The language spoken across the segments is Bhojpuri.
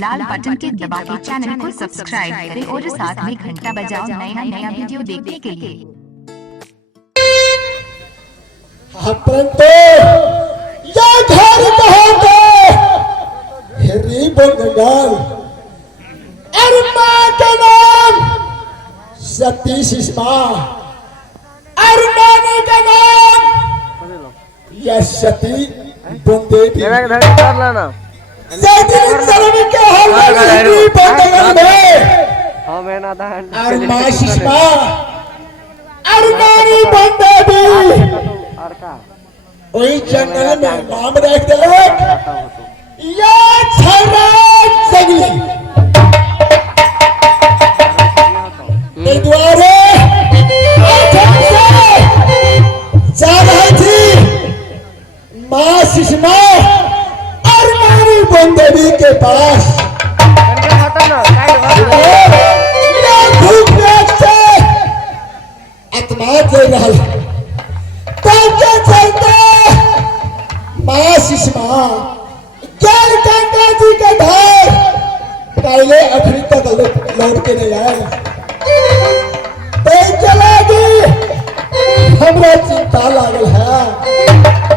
लाल बटन के दबा के चैनल को सब्सक्राइब करें और साथ में घंटा बजाओ नया वीडियो देखने के लिए। परंतु ये घर कहाँ पे हेरी बंगाल और माँ का नाम सतीश माँ और नानी का नाम यशती बंदे वही जंगल में नाम रख दे द्वारे जा रही थी माँ सुषमा और नानी बंदेवी के पास आत्मा दे रहा चलते माँ सुषमा ज्ञान गंगा जी के घर पहले अखरी तक लौट के नहीं आए चलेगी हमरा चिंता लागल है।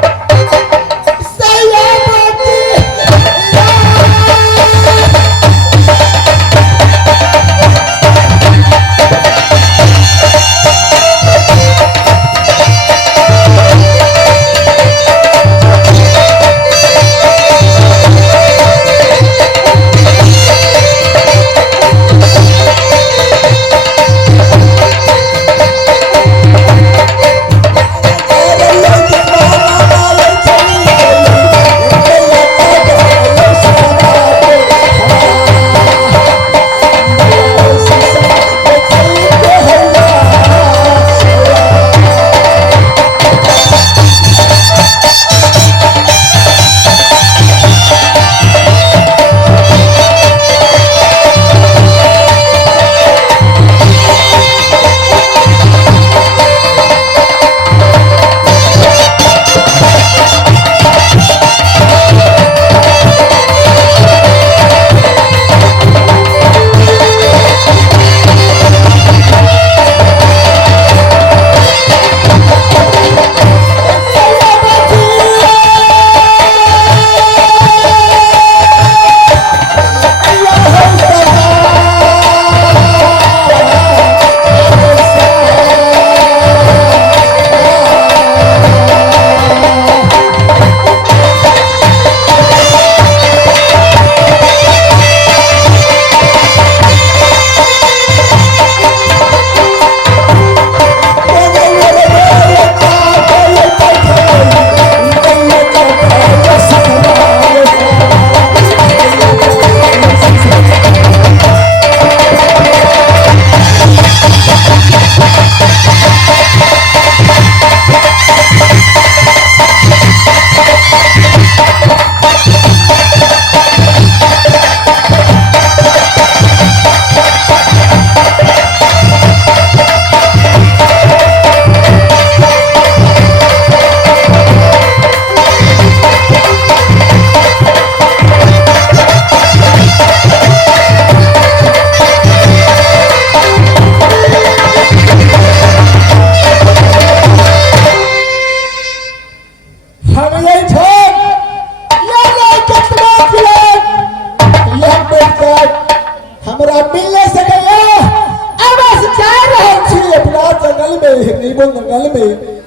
जंगल में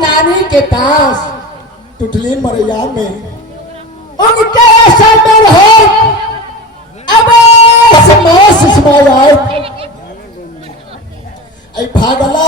नानी के पास टुटली मरिया में उनके सर हो भागला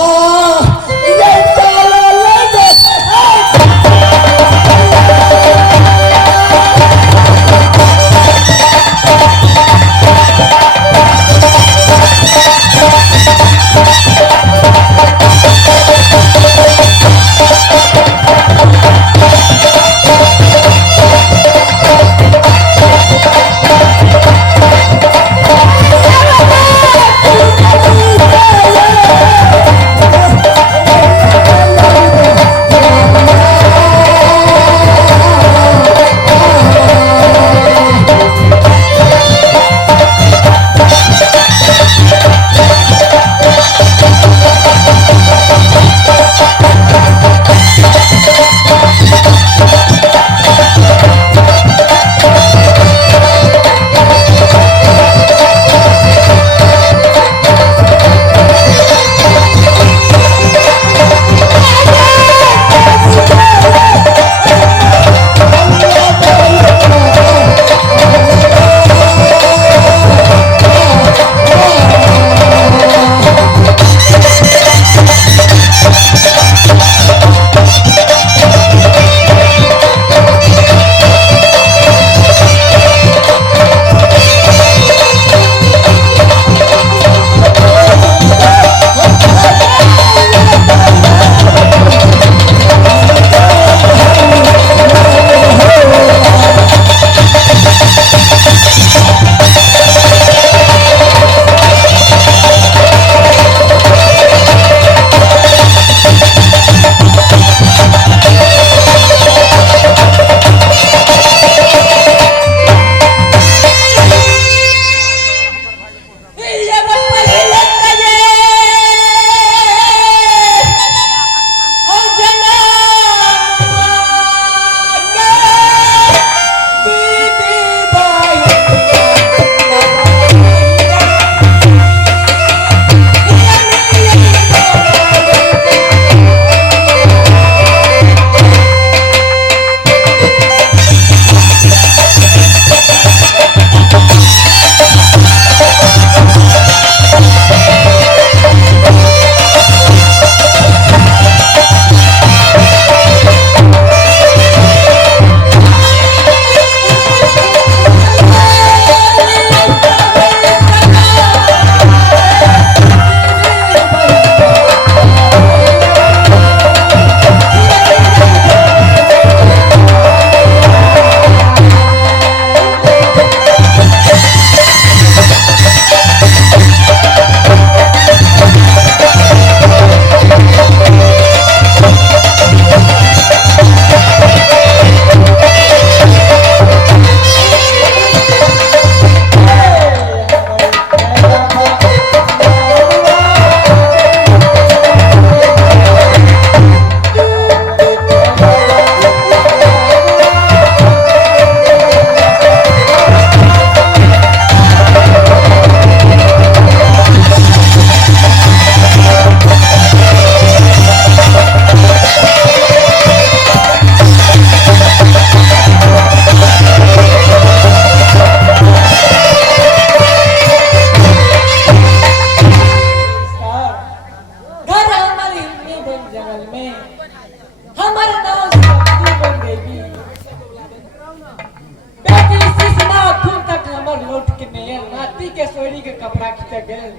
लौट के नहीं नाती के सोरी के कपड़ा खींच गए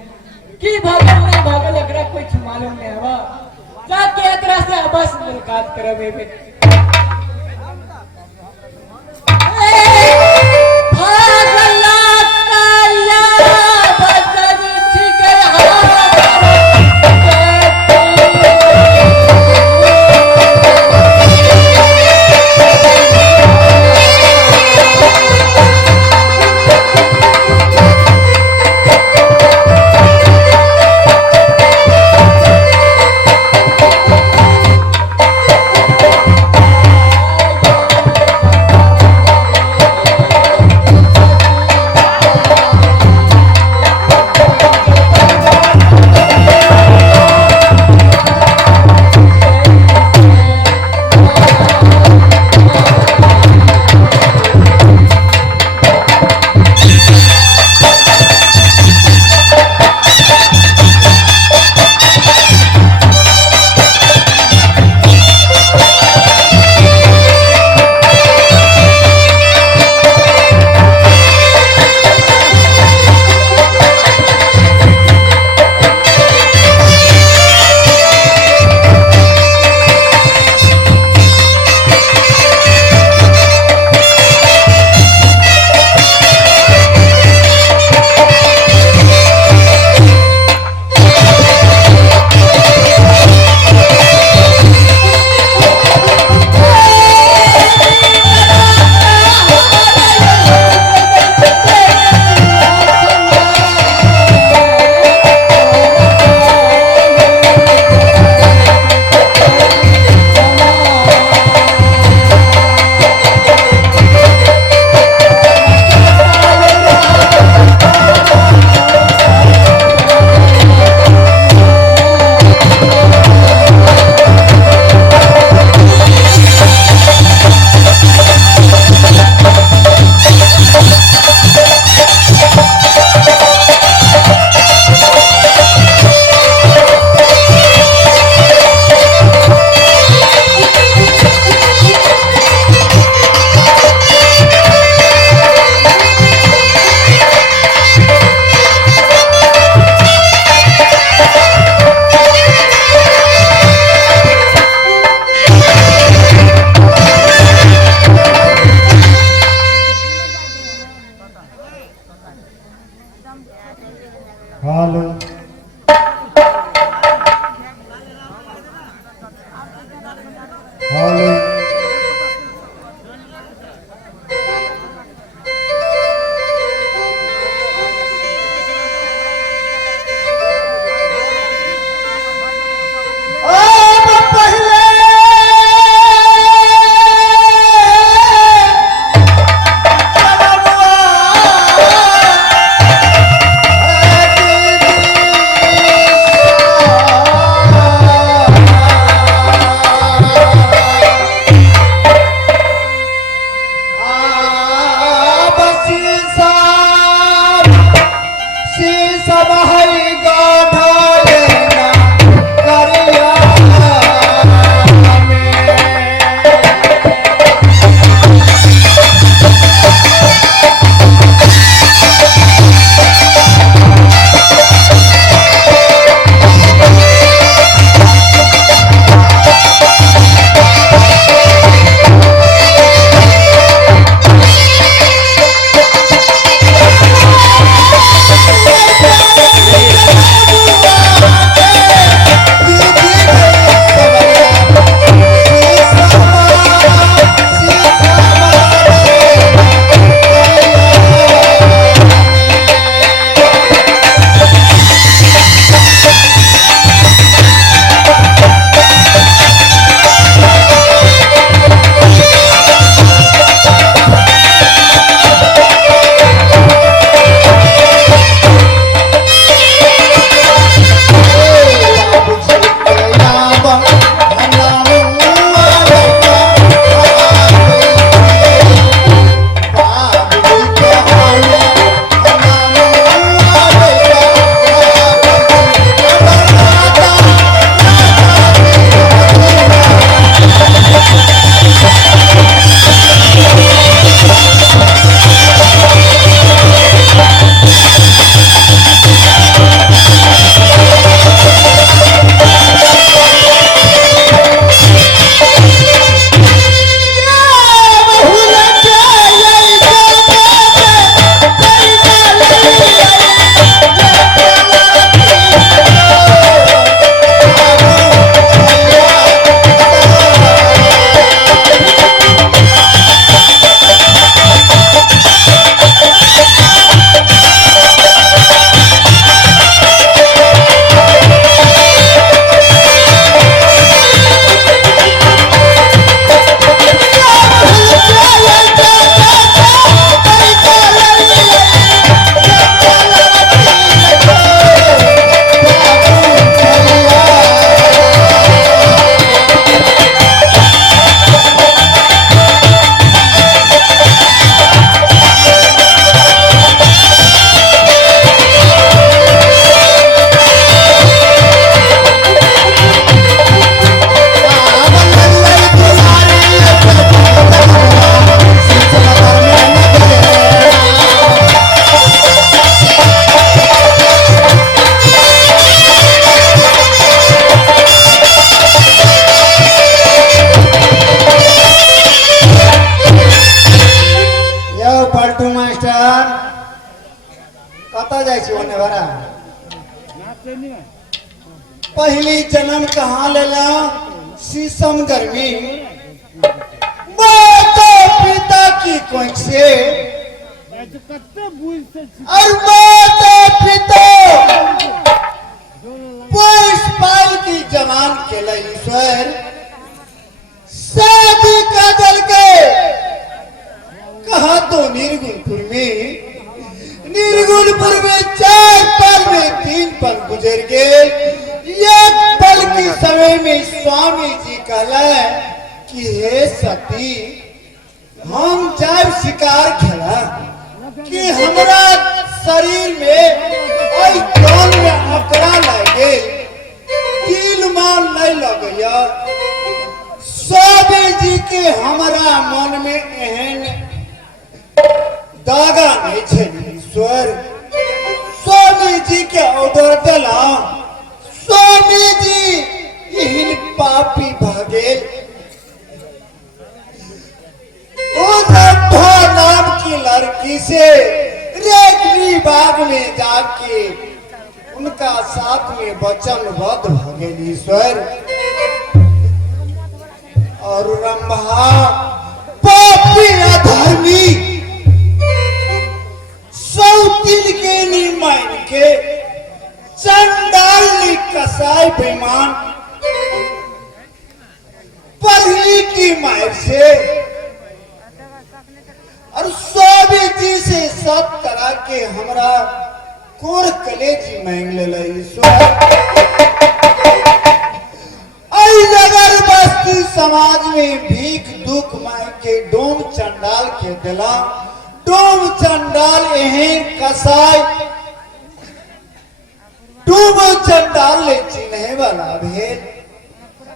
की भागल नहीं भागल एकरा कुछ मालूम नहीं हवा जाके एकरा से बस मुलाकात करबे बे हेलो हेलो Happy भगवान कता जाए छी ओने भरा पहली जन्म कहाँ लेला शीशम गर्मी माता पिता की कोख से और माता पिता पोष पाल की जवान के लिए ईश्वर शादी का दल के कहा तो निर्गुणपुर में 4 पल में 3 पल गुजर गए। एक पल के समय में स्वामी जी कहला कि हे सती हम जब शिकार खेला कि हमारा शरीर में और कान में अकड़ा लगे दिल मान नहीं लगया। स्वामी जी के हमारा मन में एहन दागा नहीं छे ईश्वर। स्वामी जी के ऑर्डर दिला स्वामी जी यही पापी भागे रंभा नाम की लड़की से रेगनी बाग में जाके उनका साथ में वचनबद्ध भागे ईश्वर। और रंभा पापी अधर्मी सौतिल के निर्माण के चंडाल कसाई बेईमान पहली की मार से और स्वामी जी से सब तरह के हमरा कोर कलेजी मांग ले ईश्वर। नगर बस्ती समाज में भीख दुख मांग के डोम चंडाल के दिला डोम चंडाल यही कसाई डोम चंडाल ले चिन्हे वाला भेद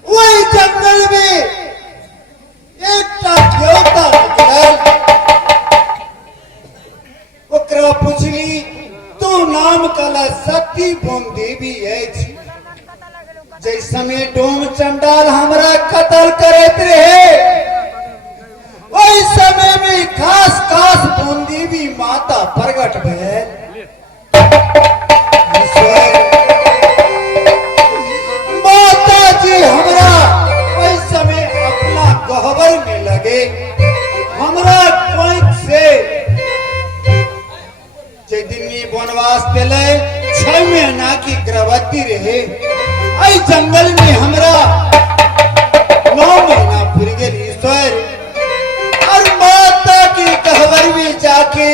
वही जंगल में एक देवता निकल ओकरा पूछली तू नाम कला सती बोम देवी है जैसे समय डोम चंडाल हमरा कत्ल करत रहे वही समय में खास खास बूंदी भी माता प्रगट भैल। माता जी हमरा वही समय अपना गहवर में लगे हमरा कोई से जे दिन में वनवास दिले 6 महीना की गर्भवती रहे आई जंगल में हमरा 9 महीना फिर गए ईश्वर। और माता की कहवर में जाके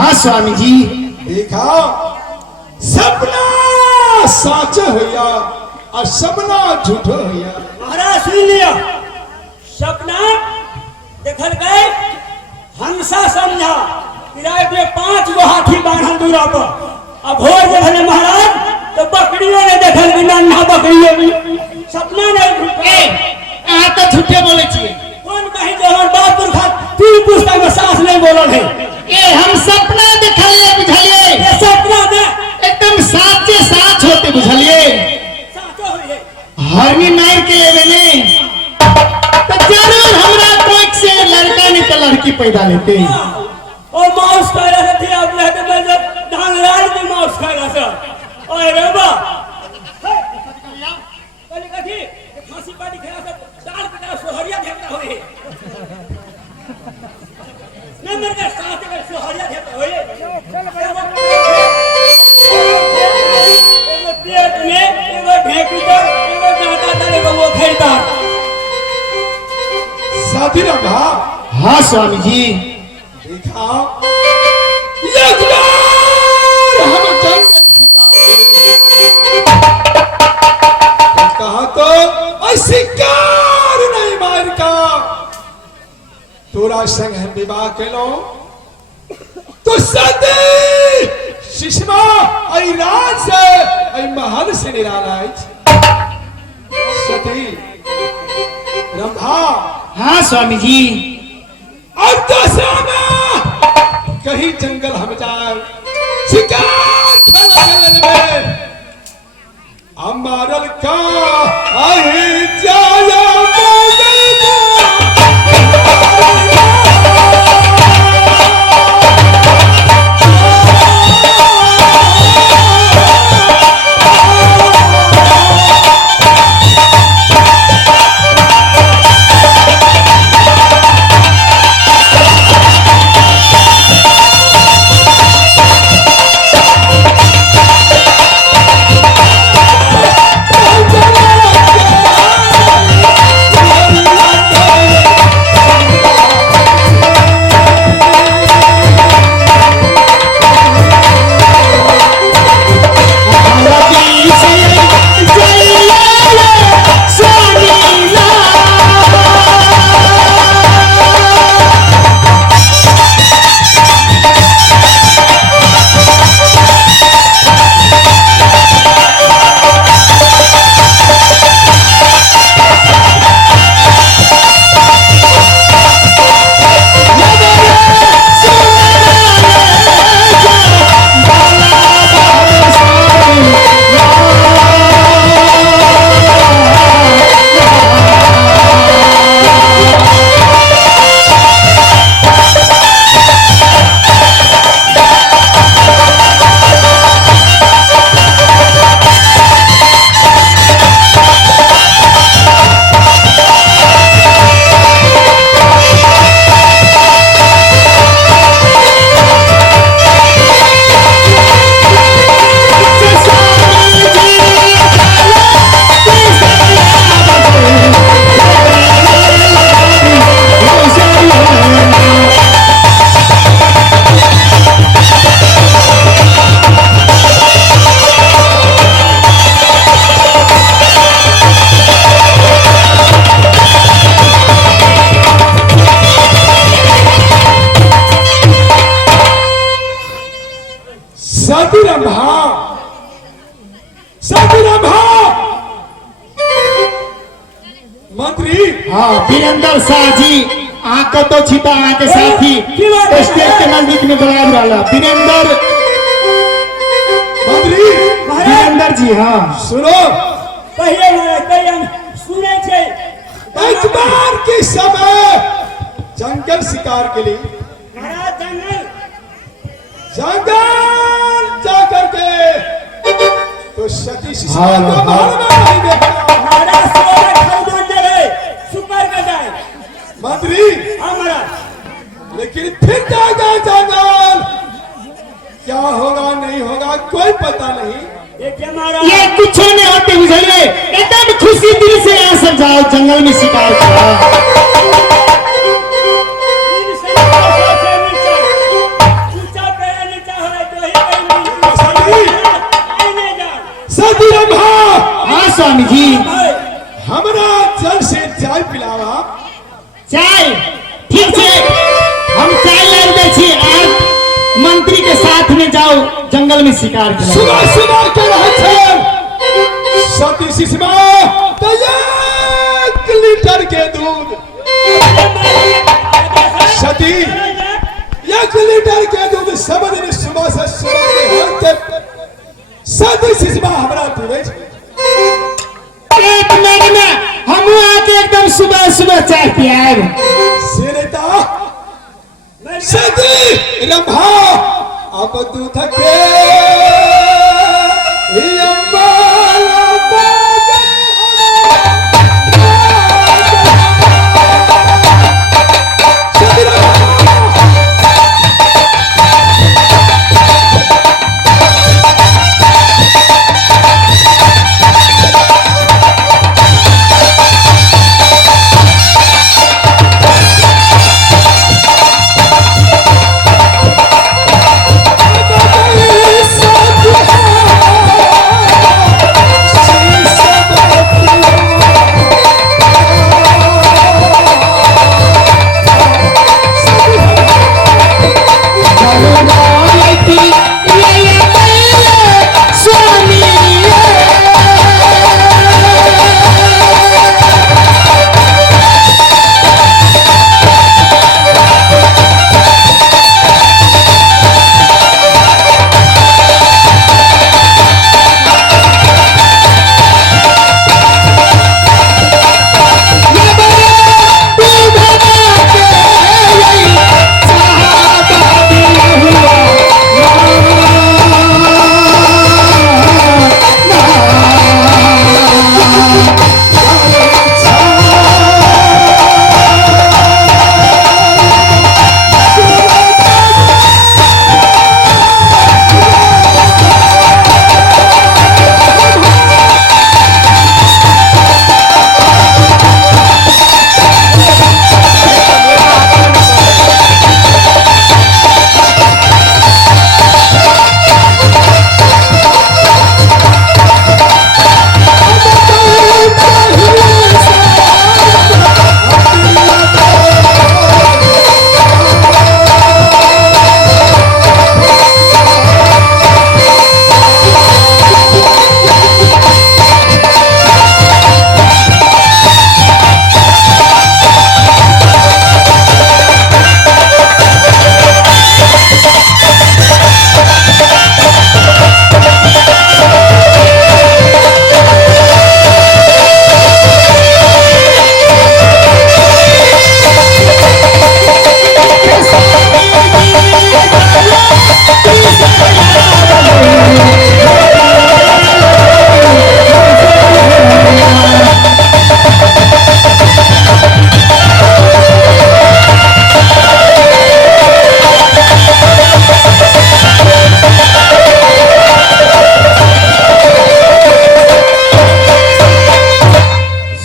हाँ स्वामी जी। देखा सपना साच होया और सपना झूठो होया। महाराज सुन लिया, सपना देखल गए हंसा समझा किराए पे 5 गो हाथी बांधल दूरा पर। अब भोर जब है महाराज तो बकरियों ने देखल बिना ना बकरियों भी सपना नहीं आ तो झूठे बोले छिए। कौन कहीं जो हमारे बाप पुरखा 3 पुस्तक में सास नहीं बोलल है। ए हम सपना देखलिए बुझलिए, ये सपना में एकदम साचे साच होते बुझलिए। साचो होई है। हरनी मार के लेवे ने तो जरूर हमरा कोई से लड़का नहीं तो लड़की पैदा लेते। ओ माउस का रहा थे अब लेते मैं जब ढंगराल भी माउस खा रहा था। ओए रे बा कल कथी फांसी पार्टी खेला सब दाल की तरह सोहरिया घेरता होए न मेरे का साथ में सोहरिया घेरता होए एगो पेट में एगो ढेकी तो एगो डाटा डाले वो खेलता साथी रंगा। हाँ स्वामी जी। देखा हम जंगल शिकार कहा तो शिकार नहीं मार का तोरा संग हम विवाह केलो तो सदी शिशमा आई राज से आई महल से निराला सती रंभा। हाँ स्वामी जी। और दशा में कहीं जंगल हम जाए शिकार खेल में अमारल का आए जाया मंत्री। हाँ वीरेंद्र शाह जी आका तो छिपा आके साथी स्टेज के नजदीक में बराबर वाला वीरेंद्र मंत्री वीरेंद्र जी। हाँ सुनो कहिए महाराज कहिए सुने छे इतबार के समय जंगल शिकार के लिए महाराज जंगल जाकर के तो सती शिशा हाँ, को हाँ। बाहर में नहीं देखा। महाराज सोने खरीदो चले सुपर का जाए मंत्री हमारा लेकिन फिर जाएगा जंगल क्या होगा नहीं होगा कोई पता नहीं। देखिए महाराज ये कुछ नहीं होते बुझाइए एकदम खुशी दिल से यहाँ सब जाओ जंगल में शिकार करो। इन से ऊंचा पे सती रंभा हाँ स्वामी जी। हमरा जल से चाय पिलावा। चाय ठीक है, हम चाय लाइन दे छी। आप मंत्री के साथ में जाओ जंगल में शिकार करो। सुबह सुबह के रहे थे सती शिशमा तो 1 लीटर के दूध। सती 1 लीटर के दूध सब दिन सुबह से सुबह सती शिशमा हमरा पीवे। एक मिनट में हम आके एकदम सुबह सुबह चाय पियाब। से नेता सती रंभा अब दूध के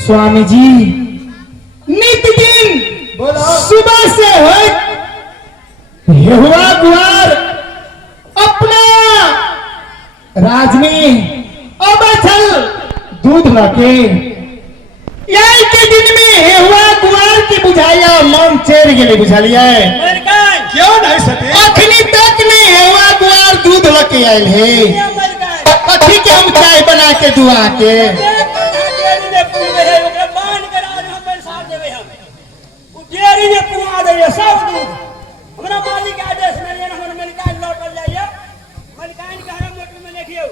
स्वामी जी नित दिन सुबह से हुआ गुआर अपना राज में अबथल दूध लगे यही के दिन में हुआ गुआर की बुझाइया मन चेर गेले बुझालिया क्यों नहीं सती अखनी तक में हुआ गुआर दूध लगे आयल है। कथी के हम चाय बना के दुआ के डेयरी ने कुआ दे सब दूध हमरा मालिक आदेश में लेना हमर मलिकान लौटल जाइए। मलिकान के हरम मोटर में देखियो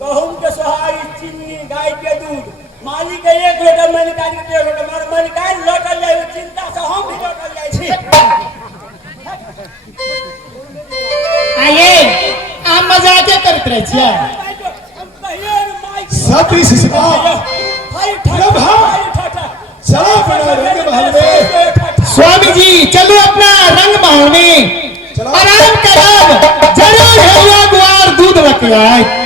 गहूम के सोहारी चीनी गाय के दूध मालिक के 1 लीटर मलिकान के 1.5 लीटर हमर मलिकान लौटल जाइए। चिंता से हम भी लौटल जाई छी। आइए आप मजाक करत रहे छियै। हम कहियो माइक सती शिशमा चला बना रंग महल में। स्वामी जी चलो अपना रंग महल में आराम करो। जरूर है गुआर दूध रख आए।